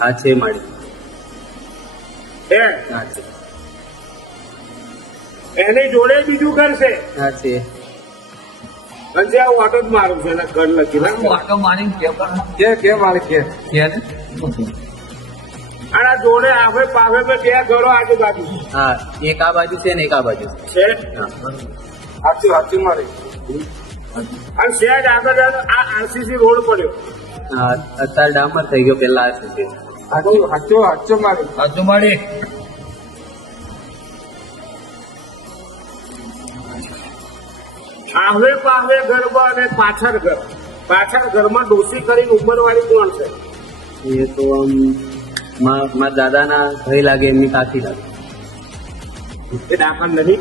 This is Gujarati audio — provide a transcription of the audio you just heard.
આ છે મારી આ છે એની જોડે બીજું ઘર છે આ છે અને જે આ ઓટો જ મારું છે ઘર લખી વાટો મારી કે મારે કે અને આ જોડે આવે પાવે બે ઘરો આજુબાજુ હા એક આ બાજુ છે ને એક આ બાજુ છે હા સાચું સાચું મારે અને શહેર આગળ આ આરસીસી રોડ પડ્યો હા અત્યારે ડામર થઈ ગયો પેલા આ છે સાચું મારે બાજુ મારી આવે પાવે ઘરમાં અને પાછળ ઘરમાં ડોસી કરીને ઉંમરવાળી કોણ છે એ તો આમ મારા દાદાના ભાઈ લાગે એમની કાકી લાગે એ દાખલ નથી